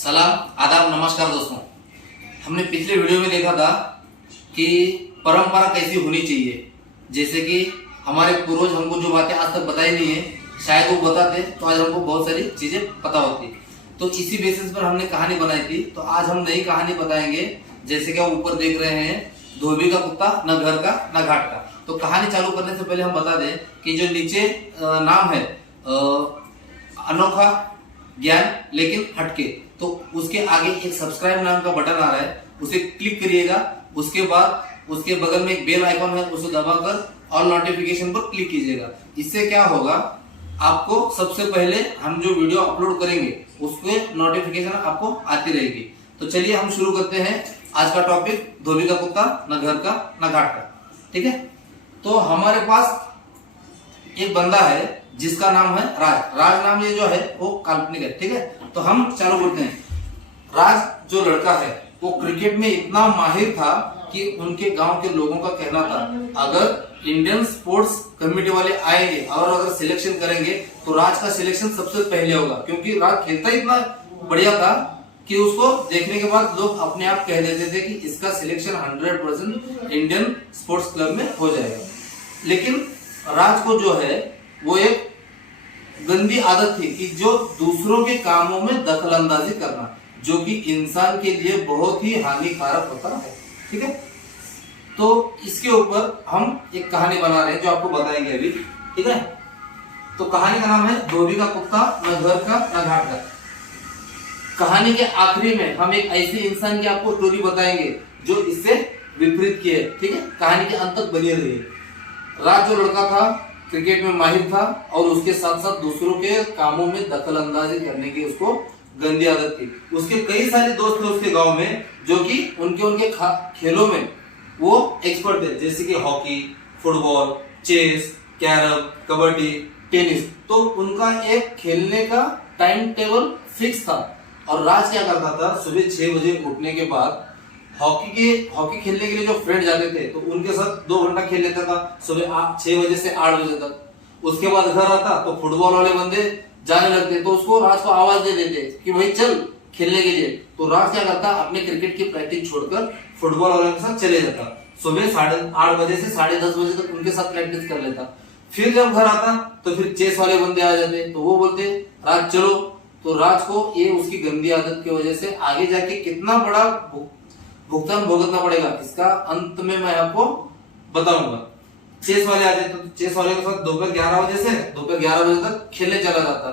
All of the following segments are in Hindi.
सलाम आदाब नमस्कार दोस्तों। हमने पिछले वीडियो में देखा था कि परंपरा कैसी होनी चाहिए। जैसे कि हमारे पूर्वज हमको जो बातें आज तक बताई नहीं है, शायद वो बताते तो आज हमको बहुत सारी चीजें पता होती। तो इसी बेसिस पर हमने कहानी बनाई थी। तो आज हम नई कहानी बताएंगे। जैसे कि आप ऊपर देख रहे हैं, धोबी का कुत्ता न घर का न घाट का। तो कहानी चालू करने से पहले हम बता दें कि जो नीचे नाम है अनोखा ज्ञान लेकिन हटके, तो उसके आगे एक सब्सक्राइब नाम का बटन आ रहा है, उसे क्लिक करिएगा। उसके बाद उसके बगल में एक बेल आइकॉन है, उसे दबाकर ऑल नोटिफिकेशन पर क्लिक कीजिएगा। इससे क्या होगा, आपको सबसे पहले हम जो वीडियो अपलोड करेंगे उसके नोटिफिकेशन आपको आती रहेगी। तो चलिए हम शुरू करते हैं आज का टॉपिक, धोबी का कुत्ता न घर का न घाट का। ठीक है, तो हमारे पास एक बंदा है जिसका नाम है राज। राज नाम ये जो है वो काल्पनिक है। ठीक है, तो हम चालू करते हैं। राज जो लड़का है वो क्रिकेट में इतना माहिर था कि उनके गांव के लोगों का कहना था, अगर इंडियन स्पोर्ट्स कमेटी वाले आएंगे और अगर सिलेक्शन करेंगे तो राज का सिलेक्शन सबसे पहले होगा। क्योंकि राज खेलता इतना बढ़िया था कि उसको देखने के बाद लोग अपने आप कह देते थे कि इसका सिलेक्शन 100% इंडियन स्पोर्ट्स क्लब में हो जाएगा। लेकिन राज को जो है वो एक गंदी आदत थी कि जो दूसरों के कामों में दखल अंदाजी करना, जो कि इंसान के लिए बहुत ही हानिकारक होता है। ठीक है, तो इसके ऊपर हम एक कहानी बना रहे हैं जो आपको बताएंगे अभी। ठीक है, तो कहानी का नाम है धोबी का कुत्ता न घर का न घाट का। कहानी के आखिरी में हम एक ऐसे इंसान की आपको स्टोरी बताएंगे जो इससे विपरीत की है। ठीक है, कहानी के अंत तक बनी रही। राज जो लड़का था क्रिकेट में माहिर था और उसके साथ साथ दूसरों के कामों में दखल अंदाजी करने की उसको गंदी आदत थी। उसके कई सारे दोस्त थे उसके गांव में जो कि उनके खेलों में वो एक्सपर्ट थे, जैसे कि hockey, football, chess, carrom, kabaddi, tennis. तो उनका एक खेलने का टाइम टेबल फिक्स था। और राज क्या करता था, सुबह 6 बजे उठने के बाद हॉकी खेलने के लिए जो फ्रेंड जाते थे तो उनके साथ 2 घंटा खेल लेता था, सुबह 6 बजे से 8 बजे तक। उसके बाद घर आता तो फुटबॉल वाले बंदे जाने लगते, तो उसको राज को आवाज दे देते कि भाई चल खेलने के लिए। तो राज क्या करता, अपने क्रिकेट की प्रैक्टिस छोड़कर फुटबॉल वालों के साथ चले जाता। सुबह 8:30 बजे से 10:30 बजे तक उनके साथ प्रैक्टिस कर लेता। फिर जब घर आता तो फिर चेस वाले बंदे आ जाते, तो वो बोलते राज चलो। तो राज को ये उसकी गंदी आदत की वजह से आगे जाके कितना बड़ा भुगतान भुगतना पड़ेगा, इसका अंत में मैं आपको बताऊंगा। चेस वाले आ जाते तो चेस वाले के साथ दोपहर 11 बजे तक खेलने चला जाता।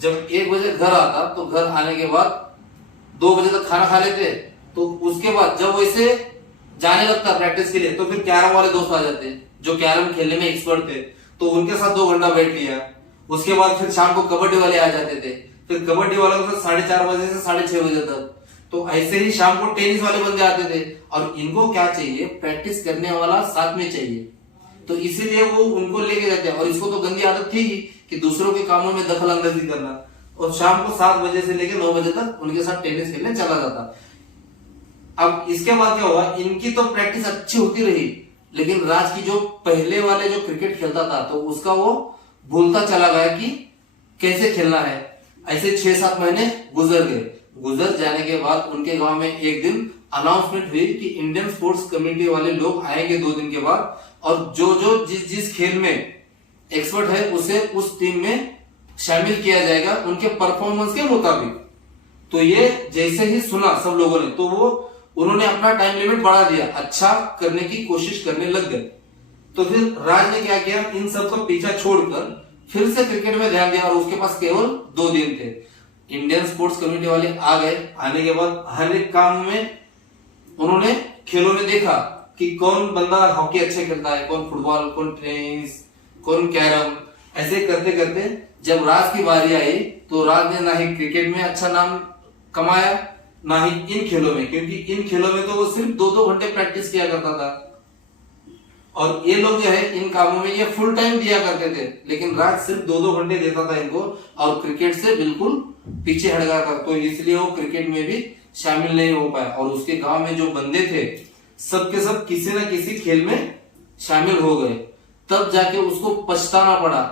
जब 1 बजे घर आता तो घर आने के बाद 2 बजे तक खाना खा लेते। तो उसके बाद जब वैसे जाने लगता प्रैक्टिस के लिए तो फिर कैरम वाले दोस्त आ जाते जो कैरम खेलने में एक्सपर्ट थे, तो उनके साथ 2 घंटा बैठ लिया। उसके बाद फिर शाम को कबड्डी वाले आ जाते थे, फिर कबड्डी वालों के साथ 4:30 बजे से 6:30 बजे तक। तो ऐसे ही शाम को टेनिस वाले बंदे आते थे और इनको क्या चाहिए, प्रैक्टिस करने वाला साथ में चाहिए। तो इसीलिए वो उनको लेके जाते हैं। और इसको तो गंदी आदत थी ही कि दूसरों के कामों में दखल अंदाजी करना। और शाम को 7 बजे से लेकर 9 बजे तक उनके साथ टेनिस खेलने चला जाता। अब इसके बाद क्या हुआ, इनकी तो प्रैक्टिस अच्छी होती रही, लेकिन राज की जो पहले वाले जो क्रिकेट खेलता था तो उसका वो भूलता चला गया कि कैसे खेलना है। ऐसे 6-7 महीने गुजर गए। गुजर जाने के बाद उनके गांव में एक दिन अनाउंसमेंट हुई कि इंडियन स्पोर्ट्स कमेटी वाले लोग आएंगे 2 दिन के बाद, और जो जिस खेल में एक्सपर्ट है उसे उस टीम में शामिल किया जाएगा उनके परफॉर्मेंस के मुताबिक। तो ये जैसे ही सुना सब लोगों ने, तो उन्होंने अपना टाइम लिमिट बढ़ा दिया, अच्छा करने की कोशिश करने लग गए। तो फिर राज ने क्या किया, इन सब का पीछा छोड़कर फिर से क्रिकेट में ध्यान दिया। और उसके पास केवल 2 दिन थे। इंडियन स्पोर्ट्स कमेटी वाले आ गए। आने के बाद हर एक काम में उन्होंने खेलों में देखा कि कौन बंदा हॉकी अच्छा खेलता है, कौन फुटबॉल, कौन टेनिस, कौन कैरम। ऐसे करते करते जब राज की बारी आई तो राज ने ना ही क्रिकेट में अच्छा नाम कमाया ना ही इन खेलों में, क्योंकि इन खेलों में तो वो सिर्फ 2-2 घंटे प्रैक्टिस किया करता था और ये लोग जो है इन कामों में ये फुल टाइम दिया करते थे। लेकिन राज सिर्फ 2-2 घंटे देता था इनको और क्रिकेट से बिल्कुल पीछे हट गया था। तो इसलिए वो क्रिकेट में भी शामिल नहीं हो पाया। और उसके गांव में जो बंदे थे सब के सब किसी न किसी खेल में शामिल हो गए। तब जाके उसको पछताना पड़ा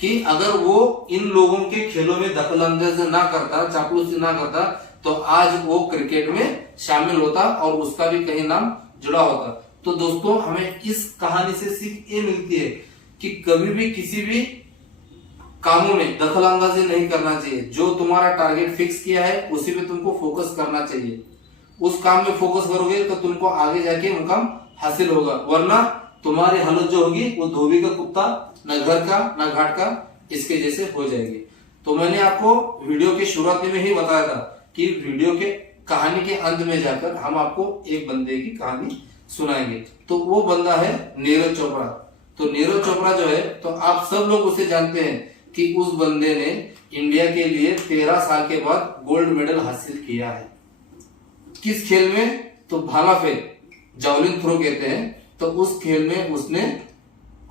कि अगर वो इन लोगों के खेलों में दखल अंदाजी ना करता, चापलूसी ना करता, तो आज वो क्रिकेट में शामिल होता और उसका भी कहीं नाम जुड़ा होता। तो दोस्तों हमें इस कहानी से सीख ये मिलती है कि कभी भी किसी भी कामों में दखल अंदाजी नहीं करना चाहिए। जो तुम्हारा टारगेट फिक्स किया है उसी पे तुमको फोकस करना चाहिए। उस काम में फोकस करोगे तो तुमको आगे जाके मुकाम हासिल होगा, वरना तुम्हारी हालत जो होगी वो धोबी का कुत्ता, न घर का न घाट का, इसके जैसे हो जाएगी। तो मैंने आपको वीडियो के शुरुआत में ही बताया था कि वीडियो के कहानी के अंत में जाकर हम आपको एक बंदे की कहानी सुनाएंगे। तो वो बंदा है नीरज चोपड़ा। तो नीरज चोपड़ा जो है, तो आप सब लोग उसे जानते हैं कि उस बंदे ने इंडिया के लिए 13 साल के बाद गोल्ड मेडल हासिल किया है। किस खेल में? तो भाला फेंक, जावलिन थ्रो कहते हैं। तो उस खेल में उसने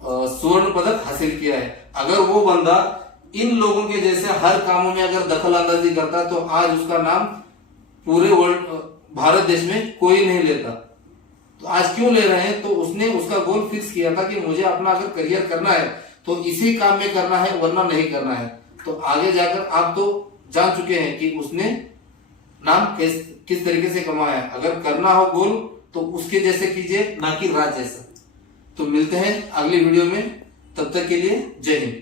स्वर्ण पदक हासिल किया है। अगर वो बंदा इन लोगों के जैसे हर कामों में अगर दखल अंदाजी करता तो आज उसका नाम पूरे वर्ल्ड भारत देश में कोई नहीं लेता। तो आज क्यों ले रहे हैं? तो उसने उसका गोल फिक्स किया था कि मुझे अपना अगर करियर करना है तो इसी काम में करना है, वरना नहीं करना है। तो आगे जाकर आप तो जान चुके हैं कि उसने नाम किस तरीके से कमाया है। अगर करना हो गोल तो उसके जैसे कीजिए, ना कि राज जैसा। तो मिलते हैं अगली वीडियो में, तब तक के लिए जय हिंद।